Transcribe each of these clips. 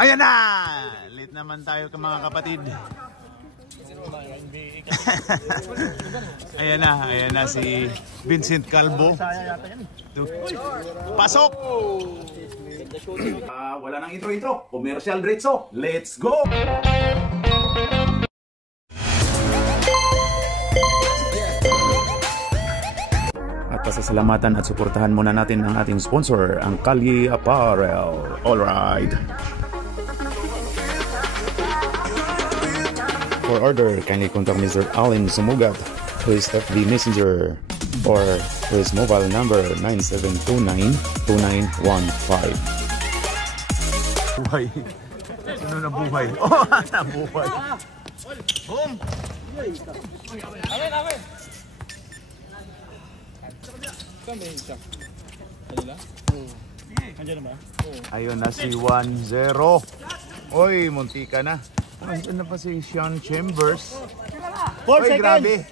Ayan na! Late naman tayo mga kapatid. Ayan na si Vincent Calvo. Pasok! Wala nang intro. Commercial diretso. Let's go! At pasasalamatan at suportahan muna natin ang ating sponsor, ang Kalye Apparel. Alright. For order, kindly contact Mr. Allen Sumugat to his FB Messenger or to his mobile number 9729-2915. Buhay. Ano na buhay? Oh, nabuhay. Boom! Amen. Ayun na si 1-0. Oy, munti ka na. Ayun na pa si Sean Chambers. Oy, grabe.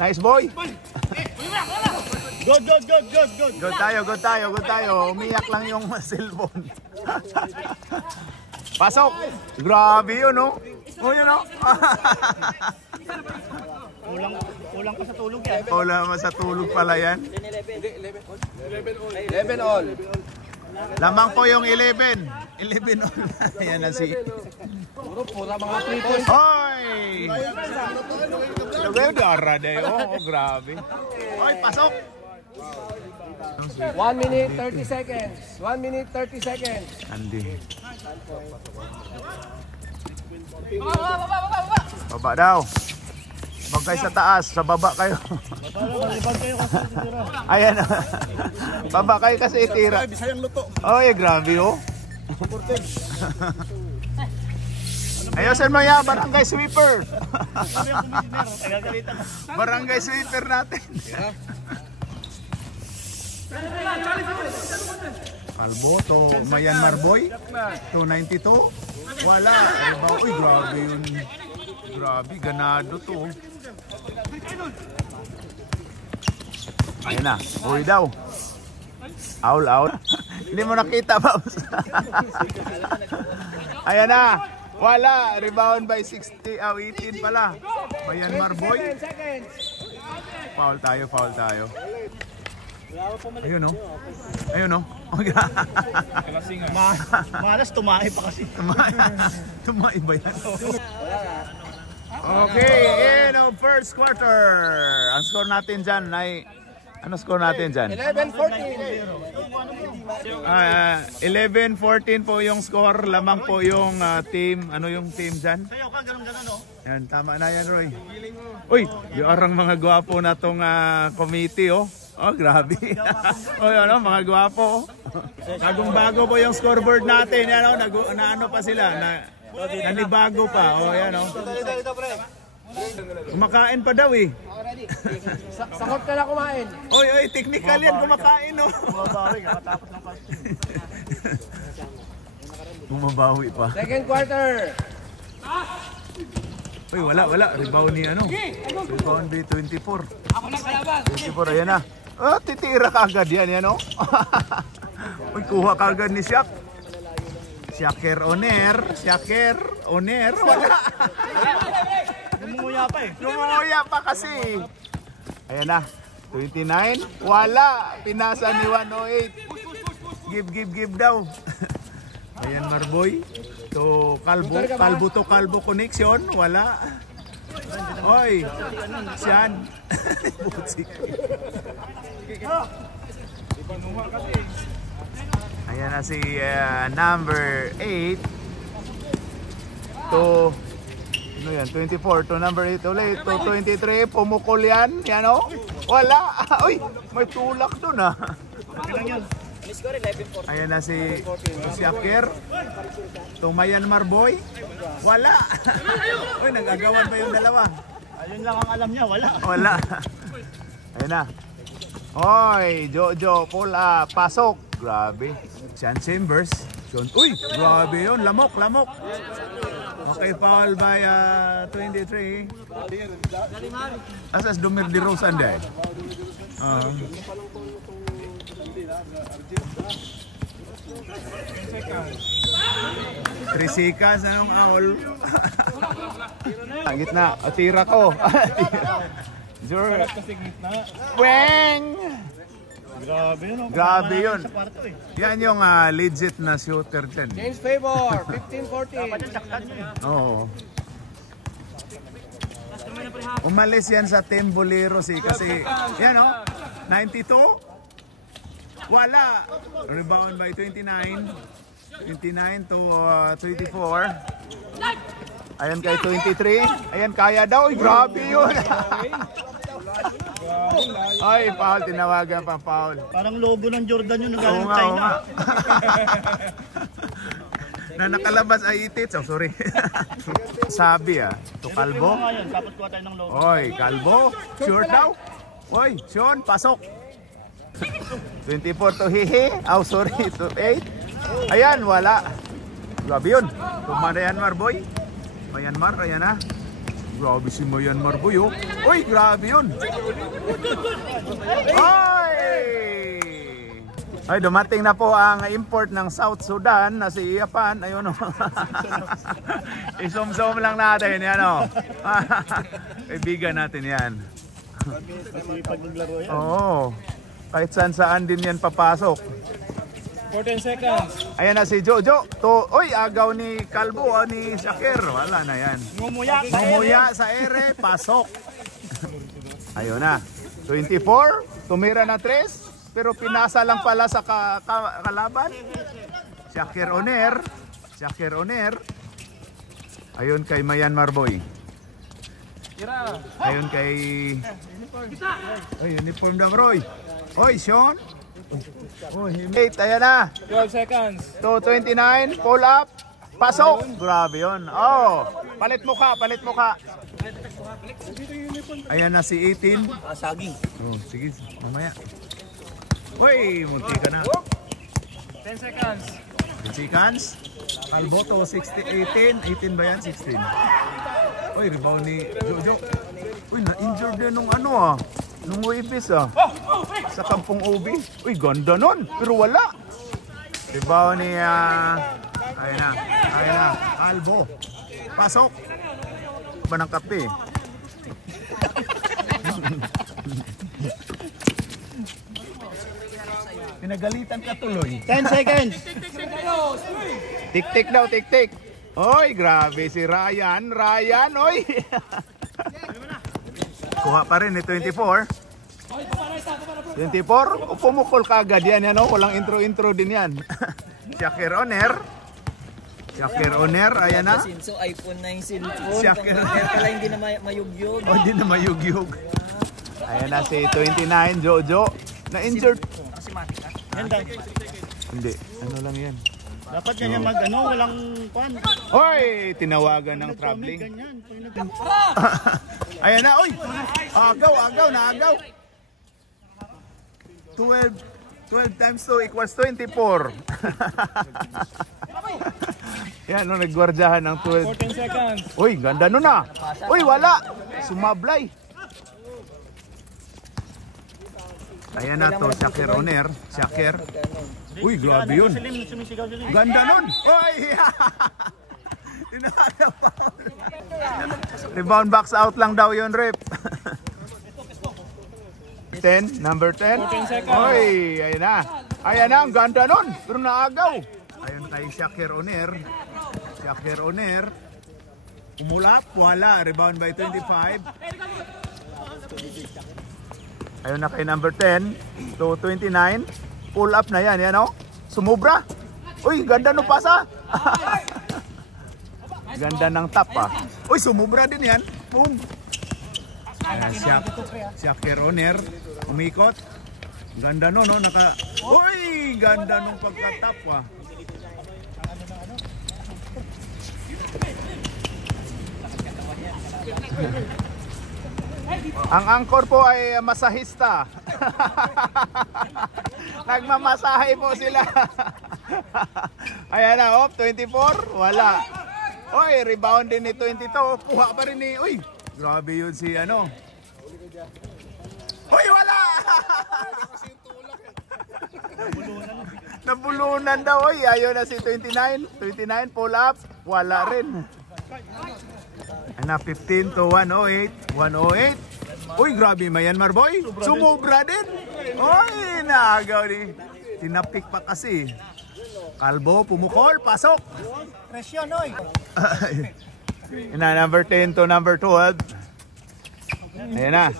Nice boy. Good. Good tayo. Umiyak lang yung cellphone. Pasok. Grabe yun, no? Oh, yun, no? Kulang pa sa tulog yan. Kulang pa sa tulog pala yan. 11 all. Lamang po yung 11. 11 all. Ayan na si... Pura mga 3 points. Hoy! Nagdara na yun. Oh, grabe. Hoy, pasok! 1 minute 30 seconds. 1 minute 30 seconds. Andi. Baba daw. Huwag kayo sa taas, sa baba kayo. Ayan. Baba kayo kasi itira. Oy, grabe oh. Ayusin mo yan, barangay sweeper. Barangay sweeper natin. Kalboto, Myanmar boy. 292. Wala. Uy, grabe yun. Grabe, ganado to. Ayan na, huli daw. Out. Hindi mo nakita ba? Ayan na. Wala, rebound by 18 pala. Myanmar boy. Foul tayo. Ayun no. Malas tumae pa kasi. Tumae ba yan? Okay, end of first quarter. Ang score natin dyan ay... Ano score natin dyan? 11-14 po yung score. Lamang po yung team. Ano yung team dyan? Yan, tama na yan, Roy. Uy, yung arang mga gwapo na tong committee, oh. Oh, grabe. Oh, yun, oh, mga gwapo. Bagong bago po yung scoreboard natin. Yan, oh, na-ano pa sila. Nanibago pa. Oh, yan, oh. Kumakain pa daw eh. Sakot ka na kumain. Oy, technical yan, kumakain oh. Bumabawi pa. Second quarter. Uy, wala. Rebound ni ano. Rebound by 24. Ako lang kalaban. 24, ayan na. Oh, titira kagad yan, oh. Uy, kuha kagad ni Shaq. Shaker Oner. Wala. Numuya pa kasi. Ayan na. 29. Wala. Pinasa ni 108. Give daw. Ayan, Marboy. To Calvo connection. Wala. Oy. Siyan. Butsik. Ayan na si number 8 to ano yan, 24 to number 8 ulit to 23, pumukol yan, yan o, wala. Uy, may tulak dun ah. Ayan na si Shaker to Myanmar boy, wala. Uy, nag-agawan pa yung dalawa. Ayun lang ang alam niya, wala. Ayan na. Hoy, Jojo, pull up, pasok. Grabe. Sean Chambers. Uy, grabe yun. Lamok. Okay, foul by 23. Asas Domer de Rosan dahil. Three seconds, anong aul? Gitna, tira ko. Sure. Weng! Grabe yun. Grabe yun. Yan yung legit na shooter dyan. Change favor. 15-14. Oo. Umalis yan sa Team Boleros kasi yan o, 92. Wala. Rebound by 29. 29 to 24. Ayan kay 23. Ayan, kaya daw. Grabe yun. Ay, foul. Tinawagan pa foul. Parang logo ng Jordan yun. Oo nga, oo nga. Na nakalabas ay itit. Oh, sorry. Sabi to Kalbo. Dapat kuha tayo ng logo. Oy, Kalbo. Sure daw. Oy, Sean, pasok. 24 to Hihi. Oh, sorry. To 8. Ayan, wala. Grabe yun. Myanmar boy. Myanmar, ayan na. Grabe si Myanmar boy, oh. Uy, grabe yun. Oy! Ay, dumating na po ang import ng South Sudan na si Iapan. Ayun, oh. Isum-sum lang natin, yan, oh. Kaibigan natin yan. Kasi pag naglaro yan. Oo. Kahit saan din yan papasok. 14 seconds. Ayan na si Jojo. Oy, agaw ni Kalbo o ni Shakir. Wala na yan. Ngumuya sa ere, pasok. Ayun na. 24, tumira na 3. Pero pinasa lang pala sa kalaban. Shakir Oner. Shakir Oner. Ayun kay Myanmar boy. Ayun kay... Ay, uniform daw Roy. Oy, Sean. Oh, 8, ayan na. 12 seconds. 2:29, pull up, pasok. Grabe yun. Oh, palit mukha, palit mukha. Ayan na si 18. Saging. Oh, sige, mamaya. Uy, munti ka na. 10 seconds. 10 seconds. Kalbo to 18 ba yan? 16. Uy, rebound ni Jojo. Uy, na-injured din nung nung Wibis sa kampong Ubi. Uy, ganda nun. Pero wala. Rebound ni ayun na. Kalbo. Pasok. Ba ng kape? Pinagalitan ka tuloy. 10 seconds. Tik-tik daw, tik-tik. Oy, grabe si Ryan. Ryan, oy. Kuha pa rin ni 24. 24, pumukol ka agad yan, ano? Walang intro-intro din yan. Shakir Oner. Shakir Oner, ayan na. So iPhone na yung cellphone. Shakir. Kaya pala hindi na mayugyog. Oh, hindi na mayugyug. Ayan na si 29, Jojo. Na-injured. Hindi, ano lang yan. Dapat ganyan walang pan. Oy, tinawagan ng traveling. Ganyan. Ayan na, oy. Agaw, naagaw. 12 times 2 equals 24. Yan, naggwardyahan ng 12. 14 seconds. Uy, ganda nun ah. Uy, wala. Sumablay. Ayan na to, Shakir Oner. Shakir. Uy, grabe yun. Ganda nun. Uy! Rebound box out lang daw yun, Rep. 10, number 10. 14 seconds. Uy, ayan na. Ayan na, ang ganda nun. Pero naagaw. Ayun kay Shakir Oner. Shakir Oner. Umulap, wala. Rebound by 25. Ayun na kay number 10. To 29. Pull up na yan, yan o. Sumubra. Uy, ganda no pasa. Ganda ng tap Uy, sumubra din yan. Boom. Ayan, Shakir Oner. Umikot. Ganda no, no? Uy, ganda nung pagkatap Ang angkor po ay masahista. Nagmamasahe po sila. Ayan na, 24. Wala. Oy, rebound din ni 22. Puha pa rin ni... Uy, grabe yun si ano. Uy, wala! Nabulunan daw. Oy, ayaw na si 29. 29, pull up. Wala rin. Ayun na, 15 to 108. 108. Uy, grabe, Myanmar boy. Sumubra din. Oy, naagaw ni. Tinapik pa kasi. Kalbo, pumukol, pasok. Presyon, oy. Ayun na, number 10 to number 12. Ayan na.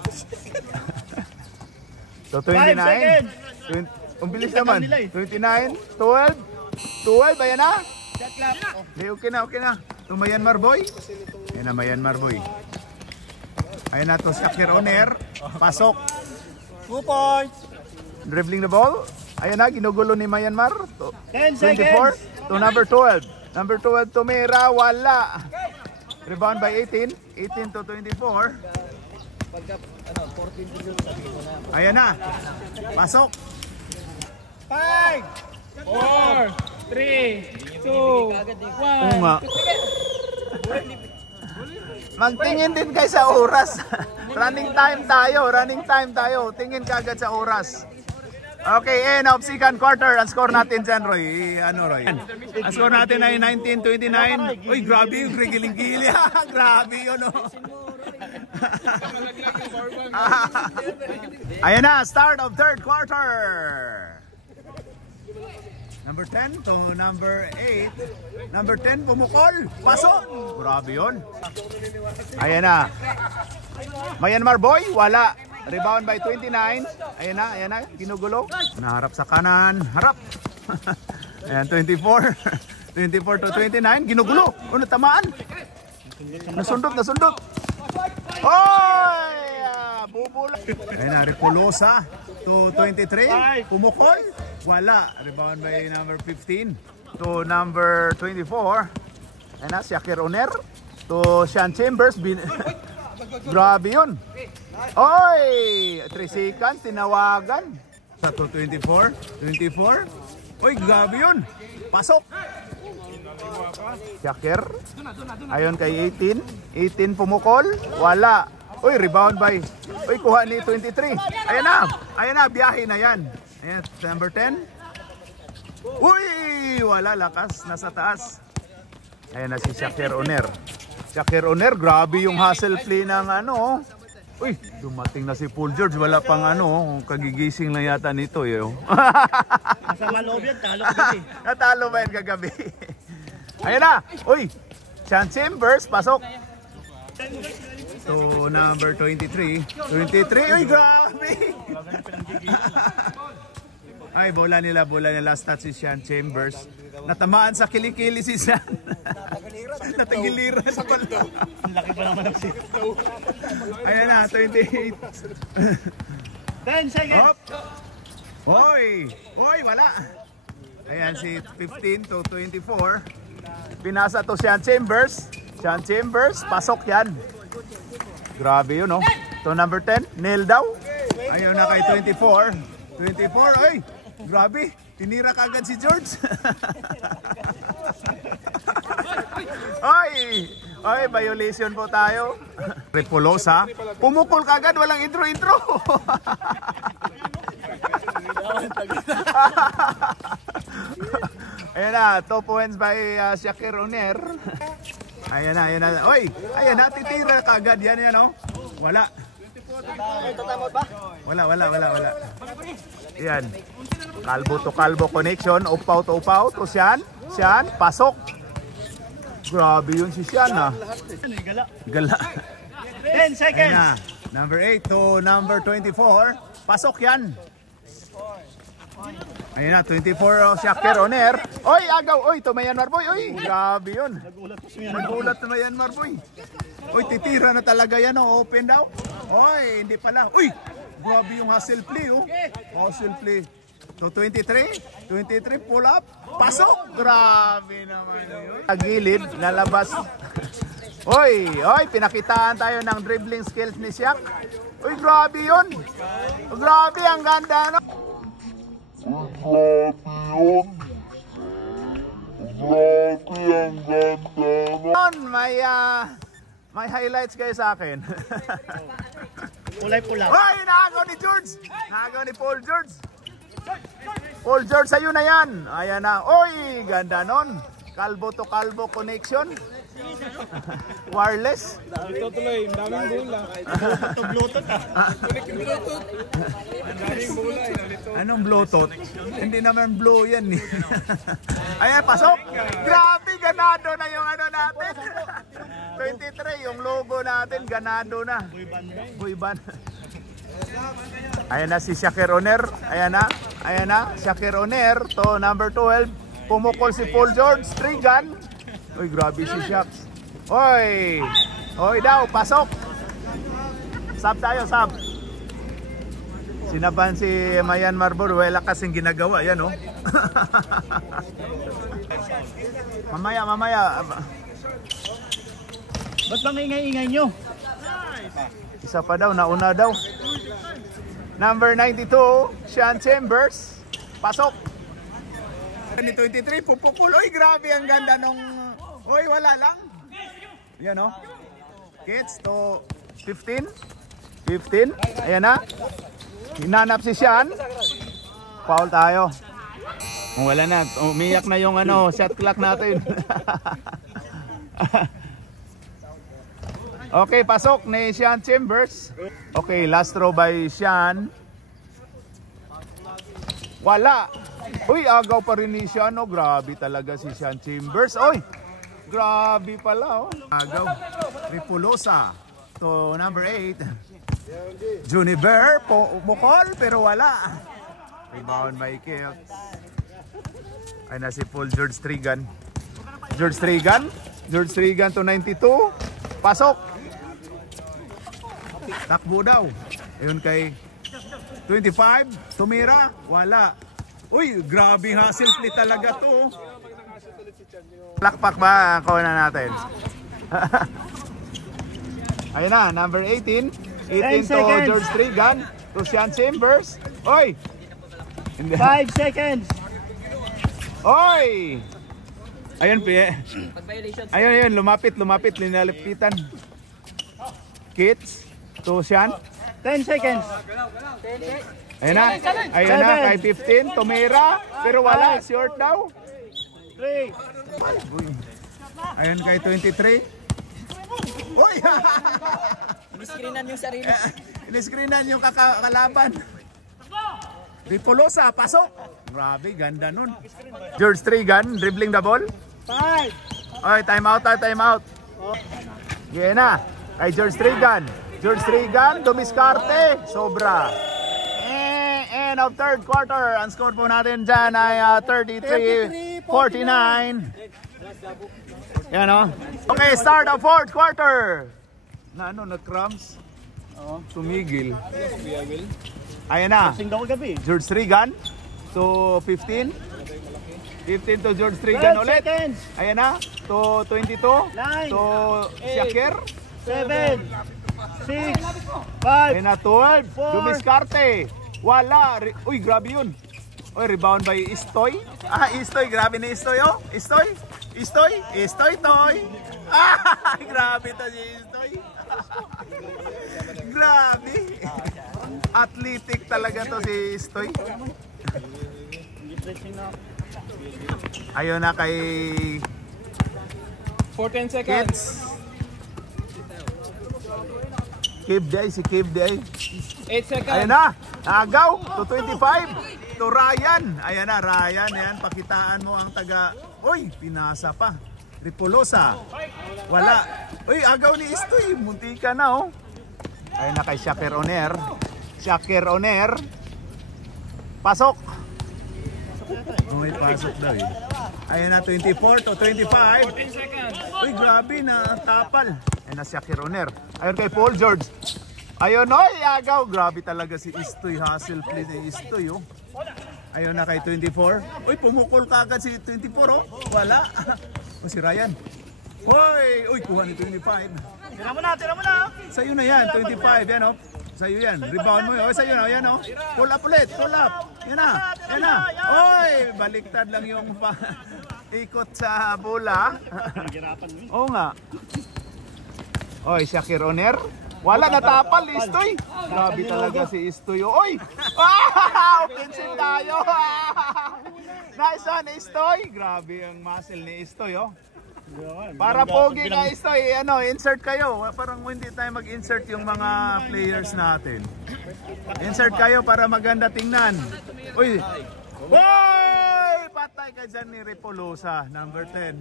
So 29. 20, ang bilis naman. 29, 12. 12, ayan na. Okay na, okay na. Ito Myanmar boy. Ayan na, Myanmar boy. Ayan na to, Shakir Oner. Pasok. 2 points. Dribbling the ball. Ayan na, ginugulo ni Myanmar. 10 24 seconds. to number 12. Number 12 to Mera, wala. Rebound by 18. 18 to 24. Ayan na. Pasok. 5, 4, 3, 2, 1. Nga. Magtingin din kayo sa oras. Running time tayo. Tingin ka agad sa oras. Okay, end of second quarter. Ang score natin dyan, Roy. Ano, Roy? Ang score natin ay 19-29. Uy, grabe yung giling-gili. Grabe yun, oh. Ayan na, start of third quarter. Number 10 to number 8. Number 10, pumukol. Pasok. Grabe yun. Ayan na. Myanmar boy, wala. Rebound by 29. Ayan na. Ginugulo. Naharap sa kanan. Harap. Ayan, 24. 24 to 29. Ginugulo. Ano, tamaan. Nasundot. Oy! Bubula. Ayan na, Repulosa to 23. Pumukol. Wala. Rebound by number 15 to number 24. Ayan na, Shakir Oner to Sean Chambers. Grabe yun. Oy! 3 seconds, tinawagan. Sa to 24. Oy, grabe yun. Pasok. Shakir. Ayon kay 18. 18 pumukol. Wala. Uy, rebound by. Uy, kuha ni 23. Ayan na, biyahe na yan. Ayan, number 10. Uy, wala, lakas. Nasa taas. Ayan na si Shakir Oner. Shakir Oner, grabe yung hustle play ng ano. Uy, dumating na si Paul George. Wala pang ano, kagigising lang yata nito. Masama loob yan, talo kagabi. Natalo ba yan kagabi? Ayan na. Uy, Sean Chambers, pasok. So, number 23. 23, uy, grabe. Ay, bola nila. Last touch si Sean Chambers. Natamaan sa kilikili si Sean. Natagiliran sa balto. Ang laki pa naman ng sito. Ayan na, 28. 10 seconds. Hoy, wala. Ayan, si 15 to 24. Pinasa to Sean Chambers. Sean Chambers, pasok yan. Grabe yun, no? To number 10, nail daw. Ayaw na kay 24. 24, ay, grabe. Tinira kagad si George. Ay, violation po tayo. Repulosa. Pumukol kagad, walang intro. Ayan na, 2 points by Shakir Oner. Ayan na. Oy, ayan na, titira kagad yan, oh. Wala. Wala. Ayan. Kalbo to kalbo connection, upaw to Sian, pasok. Grabe yun si Sian, ah. Gala. 10 seconds. Ayan na, number 8 to number 24. Pasok yan. Ayan na, 24 Shakir Oner. Oy, agaw. Oy, to Myanmar boy. Oy, grabe yun. Nagulat na Myanmar boy. Oy, titira na talaga yan, oh. Open daw. Oy, hindi pala. Uy, grabe yung hustle play, oh. Hustle play. So, 23, pull up. Pasok. Grabe naman yun. Agilid, lalabas. Oy, pinakitaan tayo ng dribbling skills ni Shak. Uy, grabe yun. Grabe, ang ganda, no? May highlights kayo sa akin. Kulay pula. Uy, nakagaw ni George. Nakagaw ni Paul George. Paul George, sa'yo na yan. Ayan na. Oy, ganda nun. Kalbo to kalbo connection. Wireless. Ito tuloy, daming bola. Bluetooth ah. Daming bola, nalito. Anong Bluetooth? Hindi naman blue yan eh. Ayan, pasok. Grabe, ganado na yung ano natin. 23, yung logo natin, ganado na. Boyban. Ayan na si Shakir Oner. Ayan na, Shakir Oner to number 12. Pumukol si Paul George, Strigan. Uy, grabe si Shaks. Oy daw, pasok. Sub tayo, sub. Sinaban si Mayan Marbor, wala kasing ginagawa, yan oh. Mamaya. Ba't bang ingay-ingay nyo? Isa pa daw, nauna daw. Number 92, Sean Chambers. Pasok. Ni 23, pupukul. Uy, grabe ang ganda nung... Uy, wala lang. Yan o. Kids to 15. 15. Ayan na. Hinanap si Sean. Foul tayo. Wala na. Umiyak na yung ano, shot clock natin. Okay, pasok ni Sean Chambers. Okay, last throw by Sean. Wala. Uy, agaw pa rin ni Sean. Oh, grabe talaga si Sean Chambers. Uy, grabe pala. Oh. Agaw. Ripulosa to number 8. Juniver, Bukol, pero wala. Rebound by Kilts. Ay na si Paul George Strigan. George Strigan to 92. Pasok. Takbo daw. Ayun kay 25. Tumira. Wala. Uy, grabe hustle play talaga to. Plakpak ba ako na natin? Ayun na, number 18. 18 to George Strigan. To Sean Chambers. Oy! 5 seconds. Oy! Ayun, ayun, lumapit, linalapitan. Kids, to Sean. 10 seconds. Ayun na, kay 15, tumira, pero wala, short daw. 3. Ayun kay 23. Uy! Iniskrinan yung sarili. Iniskrinan yung kalaban. Ripulosa, pasok. Grabe, ganda nun. George Strigan, dribbling the ball. 5. Oy, time out. Yan na. Kay George Strigan. Dumiskarte. Sobra. End of third quarter. Ang score po natin dyan ay 33-49. Yan o. Okay, start of fourth quarter. Na-crumbs? Tumigil. Ayan na. Sing daw gabi. George Strigan. So, 15. 15 to George Strigan ulit. Seconds. Ayan na. To 22. Nine. To Shakir. 7. 6. 5. Ayan na, 12. Four. Dumiskarte. Wala. Uy, grabe yun. Uy, rebound by Istoy. Istoy. Grabe na Istoy, oh. Istoy. Toy. Grabe to si Istoy. Grabe. Athletic talaga to si Istoy. Ayun na kay 14 seconds. Kids. Si Cave Day. 8 seconds. Ayun na. Agaw to 25. To Ryan. Ayan na, Ryan. Ayan, pakitaan mo ang taga... Uy, pinasa pa. Ripulosa. Wala. Uy, agaw ni Istoy. Munti ka na, oh. Ayun na kay Shakir Oner. Pasok. May pasok daw eh. Ayun na, 24 to 25. 14 seconds. Uy, grabe na tapal. Ayun na Shakir Oner. Ayun kay Paul George. Ayun, oy, agaw. Grabe talaga si Istoy. Hustle play ni Istoy, oh. Ayun na kay 24. Uy, pumukol ka agad si 24, oh. Wala. O si Ryan. Uy, kuha ni 25. Tira mo na. Sa'yo na yan, 25. Yan, oh. Sa'yo yan. Rebound mo yun. Sa'yo na, yan, oh. Pull up ulit, pull up. Yan na. Uy, baliktad lang yung ikot sa bola. Oo nga. Oy, Shakir Oner. Wala, natapal, Istoy. Grabe talaga si Istoy. Oy! Wow! Offensive tayo. Nice one, Istoy. Grabe ang muscle ni Istoy, oh. Para pogi ka, Istoy. Ano, insert kayo. Parang hindi tayo mag-insert yung mga players natin. Insert kayo para maganda tingnan. Uy! Boy! Patay ka dyan ni Repolosa, number 10.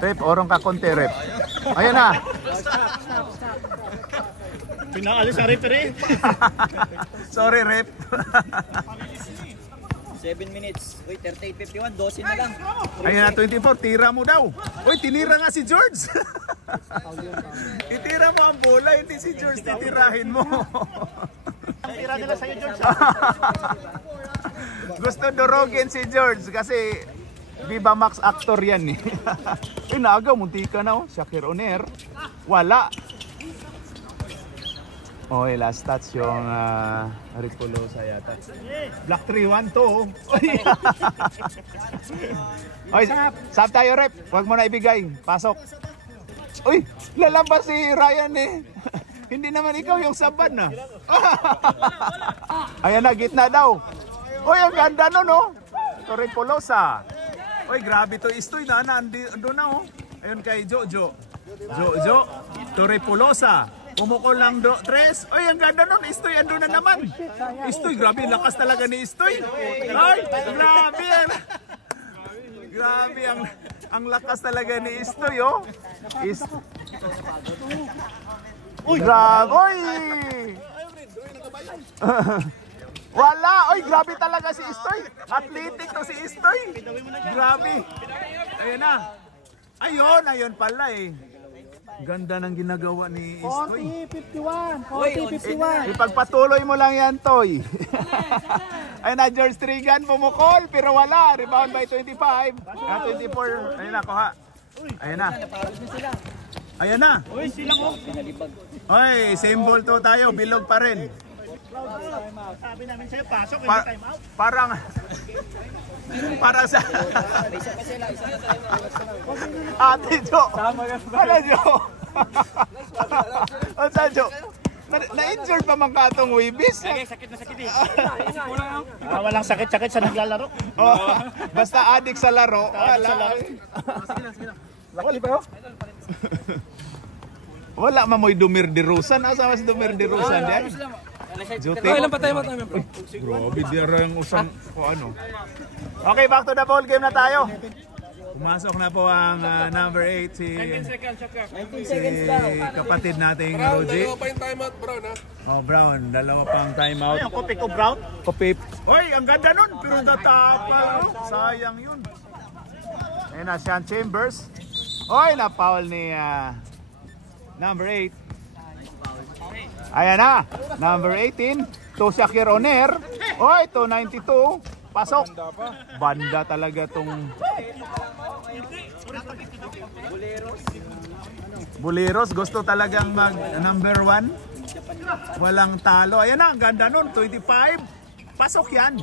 Rep, orong ka konti, Rep. Ayan na. Pinaalis sa referee. Sorry, Rep. 7 minutes. Uy, 38-51. 12 na lang. Ayan na, 24. Tira mo daw. Uy, tinira nga si George. Itira mo ang bola, hindi si George. Titirahin mo. Ang tira nila sa'yo, George. Gusto durogin si George kasi Viva Max actor yan eh. Inagaw, munti ka na oh. Shakir Oner. Wala. Okay, last touch yung Ripulosa yata. Black 3-1 to. Okay, sab tayo, Rep. Huwag mo na ibigay. Pasok. Uy, lalabas si Ryan eh. Hindi naman ikaw yung saban na. Ayan na, gitna daw. Uy, ang ganda nun oh. Ito Ripulosa. Uy, grabe to Istoy na. Ando na oh. Ayun kay Jojo. Jojo. Ito Ripulosa. Pumukol lang do, tres. Oy, ang ganda nun. Istoy, ando na naman. Istoy, grabe. Lakas talaga ni Istoy. Ay, grabe. Grabe, ang lakas talaga ni Istoy, oh. Grabe, oy. Wala. Oy, grabe talaga si Istoy. Athletic to si Istoy. Grabe. Ayun na. Ayun pala eh. Ganda ng ginagawa ni Istoy. 40-51. Ipagpatuloy mo lang yan, Toy. Ayun na, George Trigan pumukol, pero wala. Rebound by 25. 24. Ayun na, kuha. Ayun na. Ayun na. Uy, sila ko. Oy, same ball to tayo. Bilog pa rin. Sabi namin sa'yo, pasok. Pa- Time out. parang sa Isa pa sila. Ate Jo. Wala Jo. O sa Jo. Na-injured pa man ka itong Wibis. Sakit na sakit eh. Walang sakit-sakit sa naglalaro. Oh, basta addict sa laro. Wala. Laki ba yun? Wala mamoy dumirdirusan. Asa mas dumirdirusan yan? Jote. Ilan pa tayo? Grabe, di rin usang o ano. Okay, back to the ball game na tayo. Pumasok na po ang number 8 si 19 seconds lang. kapatid nating Roji. Dalawa pa yung timeout, Brown, ha? Oh, Brown, dalawa pang timeout. Ay, ang kopi ko, Brown. Kopip. Hoy, ang ganda nun. Pero natapal. Oh. Sayang yun. Ayun na, Sean Chambers. Hoy, na-foul ni number 8. Ayan na, number 18. To Shakir Oner. Hoy, to 92. Pasok. Banda talaga tong Buleros. Gusto talagang mag number 1. Walang talo. Ayan na, ang ganda nun. 25. Pasok yan.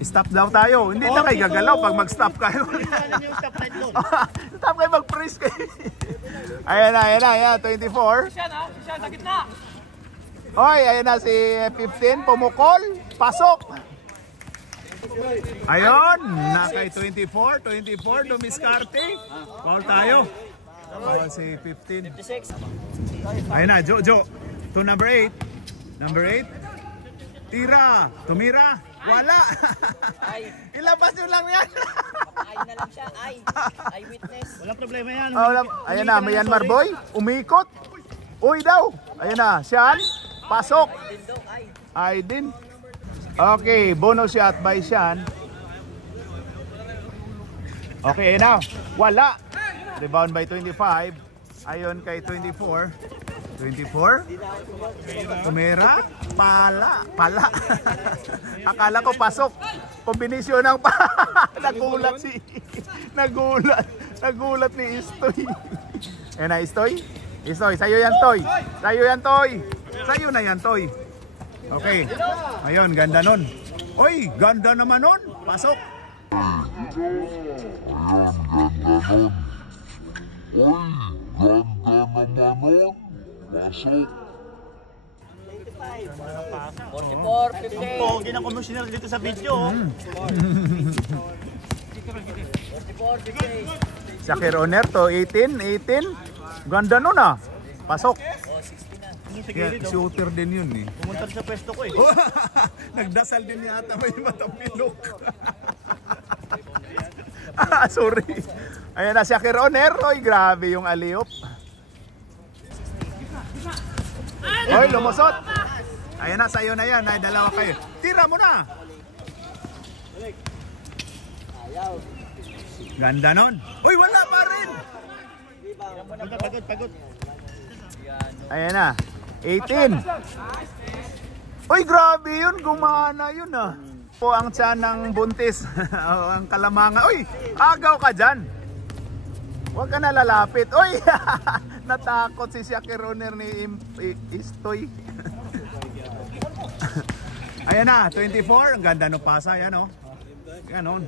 Stop daw tayo. Hindi na kayo gagalaw pag mag-stop kayo. Stop kayo, mag-freeze kayo. Ayan na, 24. Siya sa gitna. Hoy, ayan na si 15. Pumukol. Pasok. Ayun, na kay 24. 24, dumiskarte. Foul tayo. Foul si 15. 56. Ayun na, Jojo. To number 8. Number 8. Tira. Tumira. Wala. Ay. Ilabas nyo lang yan. Ay na lang siya. Ay witness. Walang problema yan. Ayan na, Myanmar boy. Umikot. Uy daw. Ayan na, Sean. Pasok. Ay din. Okay, bonus shot by Sean. Okay, ayan na. Wala. Rebound by 25. Ayon kay 24. 24. Tumera. Pala. Akala ko pasok. Kombinasyon ng nagulat Nagulat ni Istoy. Ayan na, Istoy. Istoy, sa'yo yan, Toy. Sa'yo na yan, Toy. Okay. Ayun, ganda nun. Oy, ganda naman nun. Pasok. 44, 50. Pogi ng commissioner dito sa video. 44, 50. Shakir Oner to 18. Ganda nun ah. Pasok. Yeah, shooter din yun eh. Pumunta sa pwesto ko eh. Nagdasal din yata may matapilok. Sorry. Ayan na Shakir Oner. Oy, grabe yung aliop. Oy, lumusot. Ayan na, sa'yo na yan. Ay, dalawa kayo. Tira mo na. Ganda nun. Uy, wala pa rin. Pagod. Ayan na. 18. Uy, grabe yun. Gumana yun ah. Po ang tiyan ng buntis. Ang kalamanga. Uy, agaw ka dyan. Huwag ka na lalapit. Uy, natakot si Shakir Oner ni Istoy. Ayan na, 24. Ang ganda ng pasa. Yan o. Ganon.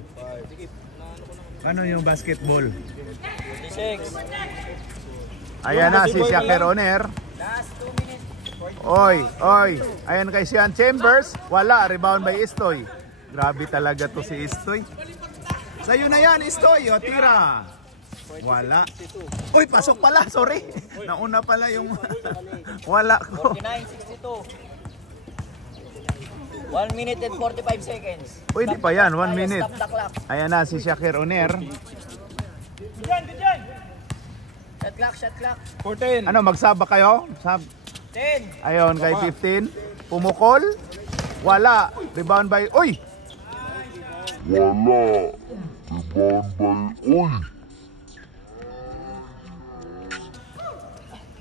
Ganon yung basketball. 26. Ayan na si Shakir Oner. Last 2 minutes. Oy. Ayan kay Sean Chambers. Wala, rebound by Istoy. Grabe talaga to si Istoy. Sa'yo na yan, Istoy. O, tira. Wala. Uy, pasok pala. Sorry. Nauna pala yung wala ko. 49, 62. 1 minute and 45 seconds. Uy, di pa yan. 1 minute. Stop the clock. Ayan na si Shakir Oner. Shot clock. 14. Ano, magsaba kayo? 10. Ayon kay 15. Pumukol. Wala. Rebound by... Uy!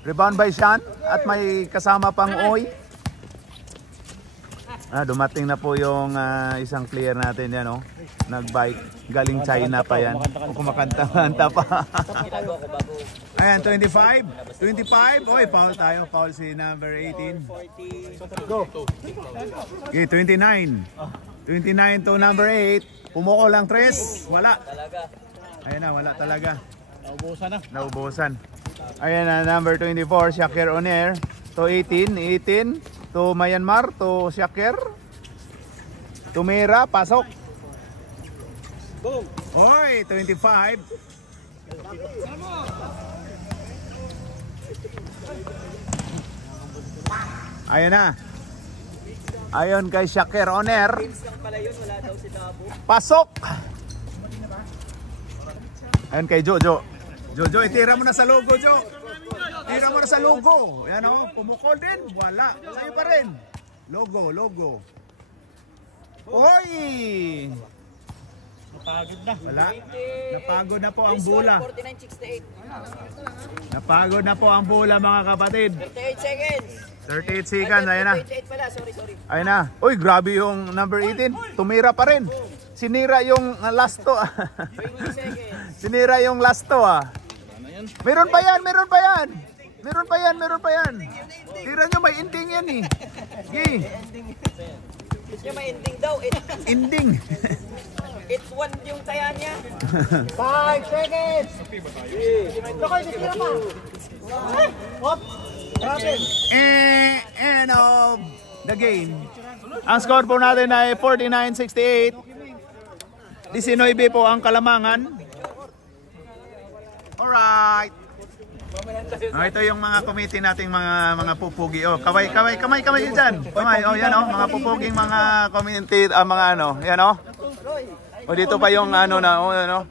Rebound by Sean. At may kasama pang Oy. Dumating na po yung isang player natin yan, oh. Nag-bike. Galing China pa yan. Kumakanta-kanta pa. Ginagawa ko bago. Ayan, 25. 25. Oy, foul tayo. Foul si number 18. 40. Okay, 29. 29 to number 8. Pumuko lang 3. Wala. Talaga. Ayan na, wala talaga. Naubusan na. Naubusan. Ayan na, number 24, Shakir Oner. To 18. 18. To Myanmar. To Shakir. Tumira. Pasok. Boom. Oy, 25. Ayan na. Ayon kay Shakir Oner. Pasok. Ayon kay Jojo. Jojo, itira mo na sa logo, Jo. Tira mo na sa logo. Ayan o, pumukol din. Wala. Sa'yo pa rin. Logo. Oy! Napagod na. Wala. Napagod na po ang bula. 49, 68. Napagod na po ang bula, mga kapatid. 38 seconds. 38 seconds, ayan na. 28 pala, sorry. Ayan na. Uy, grabe yung number 18. Tumira pa rin. Sinira yung last to. 20 seconds. Sinira yung last to ah. Meron pa yan. Tira nyo, may ending yan eh. Okay. Gusto niya may ending daw. Ending. It's one yung taya niya. 5 seconds. End of the game. Ang score po natin ay 49-68. 19 po ang kalamangan. Alright. Ito yung mga committee nating mga pupugi. Oh, kamay dyan. Kamay. Oh, yan oh, mga pupuging mga community, mga ano, yan oh. O dito pa yung ano na, oh, ano.